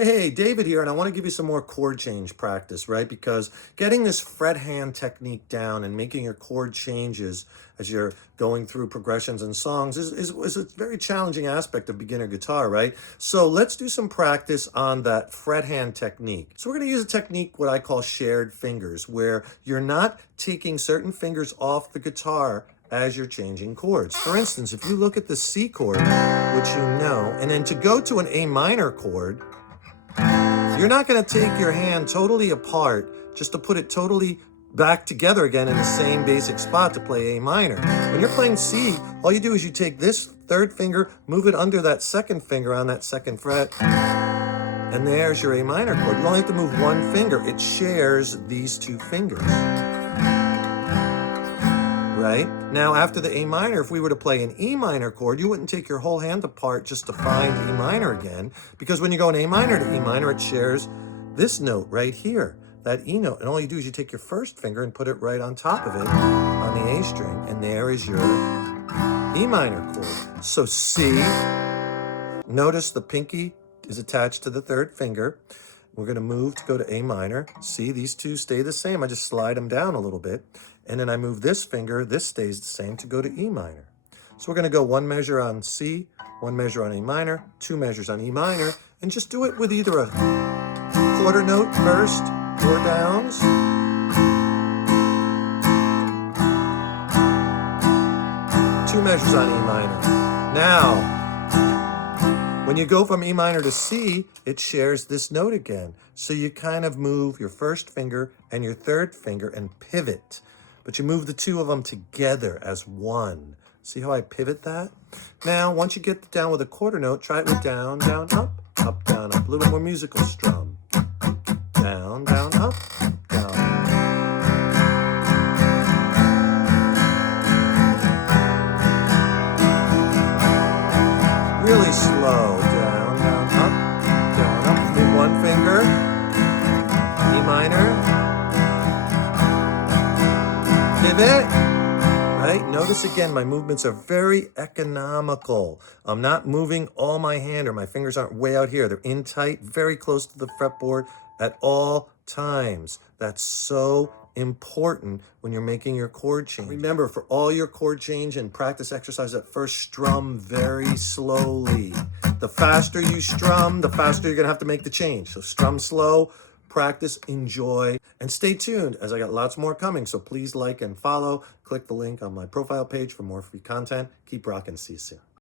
Hey, David here, and I want to give you some more chord change practice, right? Because getting this fret hand technique down and making your chord changes as you're going through progressions and songs is a very challenging aspect of beginner guitar, right? So let's do some practice on that fret hand technique. So we're going to use a technique, what I call shared fingers, where you're not taking certain fingers off the guitar as you're changing chords. For instance, if you look at the C chord, which you know, and then to go to an A minor chord, you're not going to take your hand totally apart just to put it totally back together again in the same basic spot to play A minor. When you're playing C, all you do is you take this third finger, move it under that second finger on that second fret, and there's your A minor chord. You only have to move one finger. It shares these two fingers. Right? Now, after the A minor, if we were to play an E minor chord, you wouldn't take your whole hand apart just to find E minor again, because when you go in A minor to E minor, it shares this note right here, that E note. And all you do is you take your first finger and put it right on top of it on the A string, and there is your E minor chord. So C, notice the pinky is attached to the third finger. We're going to move to go to A minor. See, these two stay the same. I just slide them down a little bit. And then I move this finger. This stays the same to go to E minor. So we're going to go one measure on C, one measure on A minor, two measures on E minor, and just do it with either a quarter note first or downs. Two measures on E minor. Now, when you go from E minor to C, it shares this note again. So you kind of move your first finger and your third finger and pivot. But you move the two of them together as one. See how I pivot that? Now, once you get down with a quarter note, try it with down, down, up, down, up. A little bit more musical strum. Down, down, up, down. Really slow. Down, down, up. Move one finger. E minor. Pivot. Right? Notice again, my movements are very economical. I'm not moving all my hand, or my fingers aren't way out here. They're in tight, very close to the fretboard at all times. That's so important when you're making your chord change. Remember, for all your chord change and practice exercise, at first strum very slowly. The faster you strum, the faster you're gonna have to make the change. So strum slow, practice, enjoy, and stay tuned as I got lots more coming. So please like and follow. Click the link on my profile page for more free content. Keep rocking. See you soon.